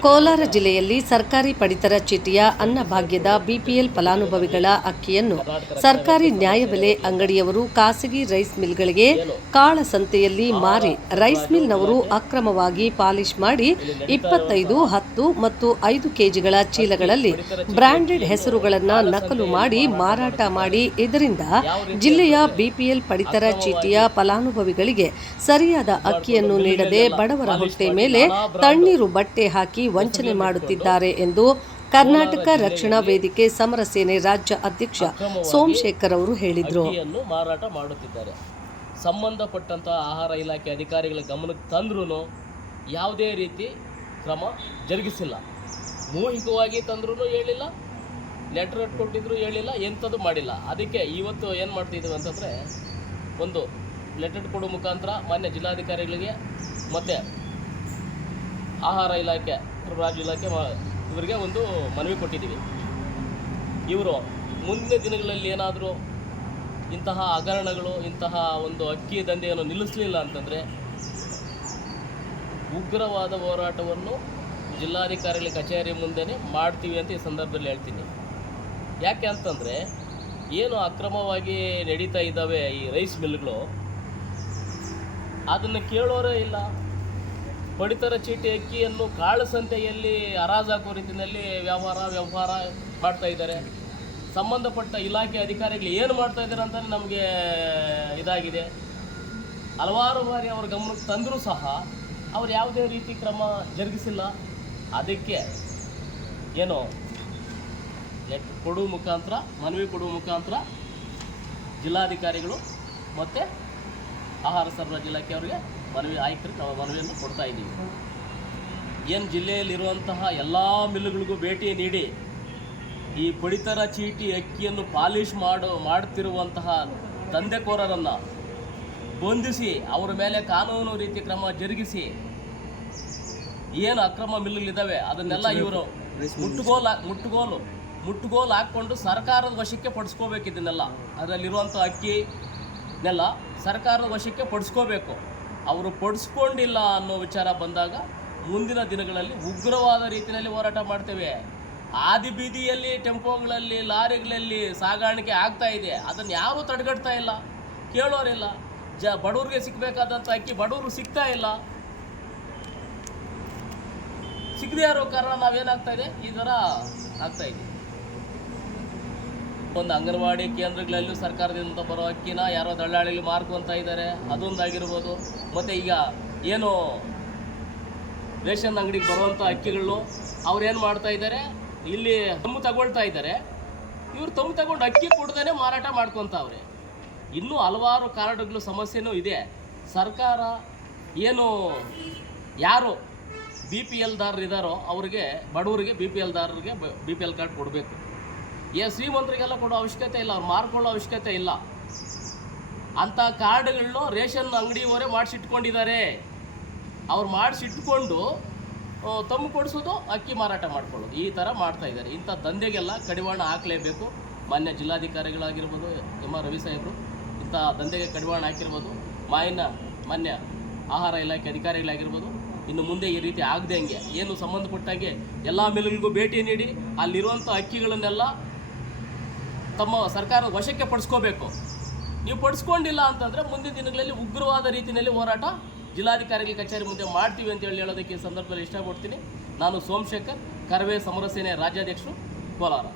ಕೋಲಾರ ಜಿಲ್ಲೆಯಲ್ಲಿ ಸರ್ಕಾರಿ ಪಡಿತರ ಚೀಟಿಯ ಅನ್ನಭಾಗ್ಯದ ಬಿಪಿಎಲ್ ಫಲಾನುಭವಿಗಳ ಅಕ್ಕಿಯನ್ನು ಸರ್ಕಾರಿ ನ್ಯಾಯಬೆಲೆ ಅಂಗಡಿಯವರು ಖಾಸಗಿ ರೈಸ್ ಮಿಲ್ಗಳಿಗೆ ಕಾಳಸಂತೆಯಲ್ಲಿ ಮಾರಿ ರೈಸ್ ಮಿಲ್ನವರು ಅಕ್ರಮವಾಗಿ ಪಾಲಿಶ್ ಮಾಡಿ ಇಪ್ಪತ್ತೈದು, ಹತ್ತು ಮತ್ತು ಐದು ಕೆಜಿಗಳ ಚೀಲಗಳಲ್ಲಿ ಬ್ರಾಂಡೆಡ್ ಹೆಸರುಗಳನ್ನು ನಕಲು ಮಾಡಿ ಮಾರಾಟ ಮಾಡಿ ಇದರಿಂದ ಜಿಲ್ಲೆಯ ಬಿಪಿಎಲ್ ಪಡಿತರ ಚೀಟಿಯ ಫಲಾನುಭವಿಗಳಿಗೆ ಸರಿಯಾದ ಅಕ್ಕಿಯನ್ನು ನೀಡದೆ ಬಡವರ ಹೊಟ್ಟೆ ಮೇಲೆ ತಣ್ಣೀರು ಬಟ್ಟೆ ಹಾಕಿ ವಂಚನೆ ಮಾಡುತ್ತಿದ್ದಾರೆ ಎಂದು ಕರ್ನಾಟಕ ರಕ್ಷಣಾ ವೇದಿಕೆ ಸಮರ ಸೇನೆ ರಾಜ್ಯ ಅಧ್ಯಕ್ಷ ಸೋಮಶೇಖರ್ ಅವರು ಹೇಳಿದರು. ಮಾರಾಟ ಮಾಡುತ್ತಿದ್ದಾರೆ. ಸಂಬಂಧಪಟ್ಟಂತಹ ಆಹಾರ ಇಲಾಖೆ ಅಧಿಕಾರಿಗಳ ಗಮನಕ್ಕೆ ತಂದ್ರೂ ಯಾವುದೇ ರೀತಿ ಕ್ರಮ ಜರುಗಿಸಿಲ್ಲ. ಮೂಹಿಕವಾಗಿ ತಂದ್ರೂ ಹೇಳಿಲ್ಲ, ಲೆಟ್ರ್ ಕೊಟ್ಟಿದ್ರು ಹೇಳಿಲ್ಲ ಎಂಥದ್ದು ಮಾಡಿಲ್ಲ. ಅದಕ್ಕೆ ಇವತ್ತು ಏನು ಮಾಡ್ತಿದ್ದೀವಿ ಅಂತಂದರೆ ಒಂದು ಲೆಟರ್ ಕೊಡೋ ಮುಖಾಂತರ ಮಾನ್ಯ ಜಿಲ್ಲಾಧಿಕಾರಿಗಳಿಗೆ ಮತ್ತು ಆಹಾರ ಇಲಾಖೆ ರಾಜ್ಯ ಇಲಾಖೆ ಇವರಿಗೆ ಒಂದು ಮನವಿ ಕೊಟ್ಟಿದ್ದೀವಿ. ಇವರು ಮುಂದಿನ ದಿನಗಳಲ್ಲಿ ಏನಾದರೂ ಇಂತಹ ಹಗರಣಗಳು, ಇಂತಹ ಒಂದು ಅಕ್ಕಿ ದಂಧೆಯನ್ನು ನಿಲ್ಲಿಸಲಿಲ್ಲ ಅಂತಂದರೆ ಉಗ್ರವಾದ ಹೋರಾಟವನ್ನು ಜಿಲ್ಲಾಧಿಕಾರಿಗಳ ಕಚೇರಿ ಮುಂದೆನೇ ಮಾಡ್ತೀವಿ ಅಂತ ಈ ಸಂದರ್ಭದಲ್ಲಿ ಹೇಳ್ತೀನಿ. ಯಾಕೆ ಅಂತಂದರೆ ಏನು ಅಕ್ರಮವಾಗಿ ನಡೀತಾ ಇದ್ದಾವೆ ಈ ರೈಸ್ ಮಿಲ್ಗಳು, ಅದನ್ನು ಕೇಳೋರೇ ಇಲ್ಲ. ಪಡಿತರ ಚೀಟಿ ಅಕ್ಕಿಯನ್ನು ಕಾಳಸಂತೆಯಲ್ಲಿ ಹರಾಜಾಕೋ ರೀತಿಯಲ್ಲಿ ವ್ಯವಹಾರ ವ್ಯವಹಾರ ಮಾಡ್ತಾ ಇದ್ದಾರೆ. ಸಂಬಂಧಪಟ್ಟ ಇಲಾಖೆ ಅಧಿಕಾರಿಗಳು ಏನು ಮಾಡ್ತಾ ಇದ್ದಾರೆ ಅಂತ ನಮಗೆ ಇದಾಗಿದೆ. ಹಲವಾರು ಬಾರಿ ಅವ್ರ ಗಮನಕ್ಕೆ ತಂದರೂ ಸಹ ಅವ್ರು ಯಾವುದೇ ರೀತಿ ಕ್ರಮ ಜರುಗಿಸಿಲ್ಲ. ಅದಕ್ಕೆ ಏನು? ಲೆಟ್ ಕೊಡುವ ಮುಖಾಂತರ, ಮನವಿ ಕೊಡುವ ಮುಖಾಂತರ ಜಿಲ್ಲಾಧಿಕಾರಿಗಳು ಮತ್ತು ಆಹಾರ ಸರಬರಾಜು ಇಲಾಖೆಯವರಿಗೆ ಮನವಿ ಆಯುಕ್ತರಿಗೆ ನಾವು ಮನವಿಯನ್ನು ಕೊಡ್ತಾ ಇದ್ದೀವಿ. ಏನು ಜಿಲ್ಲೆಯಲ್ಲಿರುವಂತಹ ಎಲ್ಲ ಮಿಲ್ಲುಗಳಿಗೂ ಭೇಟಿ ನೀಡಿ, ಈ ಪಡಿತರ ಚೀಟಿ ಅಕ್ಕಿಯನ್ನು ಪಾಲಿಷ್ ಮಾಡು ಮಾಡುತ್ತಿರುವಂತಹ ದಂಧೆಕೋರರನ್ನು ಬಂಧಿಸಿ, ಅವರ ಮೇಲೆ ಕಾನೂನು ರೀತಿ ಕ್ರಮ ಜರುಗಿಸಿ, ಏನು ಅಕ್ರಮ ಮಿಲ್ಲುಗಳಿದ್ದಾವೆ, ಅದನ್ನೆಲ್ಲ ಇವರು ಮುಟ್ಟುಗೋಲು ಮುಟ್ಟುಗೋಲು ಮುಟ್ಟುಗೋಲು ಹಾಕ್ಕೊಂಡು ಸರ್ಕಾರದ ವಶಕ್ಕೆ ಪಡಿಸ್ಕೋಬೇಕು ಇದನ್ನೆಲ್ಲ. ಅದರಲ್ಲಿರುವಂಥ ಅಕ್ಕಿನೆಲ್ಲ ಸರ್ಕಾರದ ವಶಕ್ಕೆ ಪಡಿಸ್ಕೋಬೇಕು. ಅವರು ಪಡಿಸ್ಕೊಂಡಿಲ್ಲ ಅನ್ನೋ ವಿಚಾರ ಬಂದಾಗ ಮುಂದಿನ ದಿನಗಳಲ್ಲಿ ಉಗ್ರವಾದ ರೀತಿಯಲ್ಲಿ ಹೋರಾಟ ಮಾಡ್ತೇವೆ. ಆದಿ ಬೀದಿಯಲ್ಲಿ, ಟೆಂಪೋಗಳಲ್ಲಿ, ಲಾರಿಗಳಲ್ಲಿ ಸಾಗಾಣಿಕೆ ಆಗ್ತಾ ಇದೆ. ಅದನ್ನು ಯಾರೂ ತಡೆಗಟ್ತಾ ಇಲ್ಲ? ಕೇಳೋರಿಲ್ಲ. ಜ, ಬಡವ್ರಿಗೆ ಸಿಕ್ಕಬೇಕಾದಂಥ ಅಕ್ಕಿ ಬಡವರು ಸಿಗ್ತಾ ಇಲ್ಲ. ಸಿಗದೇ ಇರೋ ಕಾರಣ ನಾವೇನಾಗ್ತಾ ಇದೆ? ಈ ಥರ ಆಗ್ತಾ ಒಂದು ಅಂಗನವಾಡಿ ಕೇಂದ್ರಗಳಲ್ಲೂ ಸರ್ಕಾರದಿಂದ ಬರೋ ಅಕ್ಕಿನ ಯಾರೋ ದಳ್ಳಾಳಿಲಿ ಮಾರ್ಕೊಂತ ಇದ್ದಾರೆ ಅದೊಂದಾಗಿರ್ಬೋದು. ಮತ್ತು ಈಗ ಏನು ರೇಷನ್ ಅಂಗಡಿಗೆ ಬರುವಂಥ ಅಕ್ಕಿಗಳು ಅವ್ರೇನು ಮಾಡ್ತಾ ಇದ್ದಾರೆ ಇಲ್ಲಿ ತಮ್ಮು ತಗೊಳ್ತಾ ಇದ್ದಾರೆ ಇವ್ರು ತಮ್ಮು ತಗೊಂಡು ಅಕ್ಕಿ ಕೊಡ್ದೇ ಮಾರಾಟ ಮಾಡ್ಕೊತಾವ್ರೆ. ಇನ್ನೂ ಹಲವಾರು ಕಾರಣಗಳು, ಸಮಸ್ಯೆನೂ ಇದೆ. ಸರ್ಕಾರ ಏನು ಯಾರು ಬಿ ಪಿ ಎಲ್ದಾರರು ಇದ್ದಾರೋ ಅವ್ರಿಗೆ, ಬಡವರಿಗೆ ಬಿ ಪಿ ಎಲ್ದಾರರಿಗೆ ಬಿ ಪಿ ಎಲ್ ಕಾರ್ಡ್ ಕೊಡಬೇಕು. ಏ ಶ್ರೀಮಂತರಿಗೆಲ್ಲ ಕೊಡೋ ಅವಶ್ಯಕತೆ ಇಲ್ಲ, ಅವ್ರು ಮಾರ್ಕೊಳ್ಳೋ ಅವಶ್ಯಕತೆ ಇಲ್ಲ. ಅಂಥ ಕಾರ್ಡ್ಗಳನ್ನು ರೇಷನ್ ಅಂಗಡಿಯವರೇ ಮಾಡಿಸಿಟ್ಕೊಂಡಿದ್ದಾರೆ. ಅವ್ರು ಮಾಡಿಸಿಟ್ಕೊಂಡು ತಮ್ಮ ಕೊಡಿಸೋದು, ಅಕ್ಕಿ ಮಾರಾಟ ಮಾಡ್ಕೊಳ್ಳೋದು. ಈ ಥರ ಮಾಡ್ತಾ ಇದ್ದಾರೆ. ಇಂಥ ದಂಧೆಗೆಲ್ಲ ಕಡಿವಾಣ ಹಾಕಲೇಬೇಕು. ಮಾನ್ಯ ಜಿಲ್ಲಾಧಿಕಾರಿಗಳಾಗಿರ್ಬೋದು ಎಂ ಆರ್ ರವಿ ಸಾಹೇಬರು, ಇಂಥ ದಂಧೆಗೆ ಕಡಿವಾಣ ಹಾಕಿರ್ಬೋದು. ಮಾಯನ ಮಾನ್ಯ ಆಹಾರ ಇಲಾಖೆ ಅಧಿಕಾರಿಗಳಾಗಿರ್ಬೋದು. ಇನ್ನು ಮುಂದೆ ಈ ರೀತಿ ಆಗದಂಗೆ ಏನು ಸಂಬಂಧಪಟ್ಟಂಗೆ ಎಲ್ಲ ಮಿಲ್ಗಳಿಗೂ ಭೇಟಿ ನೀಡಿ, ಅಲ್ಲಿರುವಂಥ ಅಕ್ಕಿಗಳನ್ನೆಲ್ಲ ತಮ್ಮ ಸರ್ಕಾರ ವಶಕ್ಕೆ ಪಡಿಸ್ಕೋಬೇಕು. ನೀವು ಪಡಿಸ್ಕೊಂಡಿಲ್ಲ ಅಂತಂದರೆ ಮುಂದಿನ ದಿನಗಳಲ್ಲಿ ಉಗ್ರವಾದ ರೀತಿಯಲ್ಲಿ ಹೋರಾಟ ಜಿಲ್ಲಾಧಿಕಾರಿಗಳ ಕಚೇರಿ ಮುಂದೆ ಮಾಡ್ತೀವಿ ಅಂತ ಹೇಳಿ ಹೇಳೋದಕ್ಕೆ ಈ ಸಂದರ್ಭದಲ್ಲಿ ಇಷ್ಟಪಡ್ತೀನಿ. ನಾನು ಸೋಮಶೇಖರ್, ಕರವೇ ಸಮರಸೇನೆ ರಾಜ್ಯಾಧ್ಯಕ್ಷರು, ಕೋಲಾರ.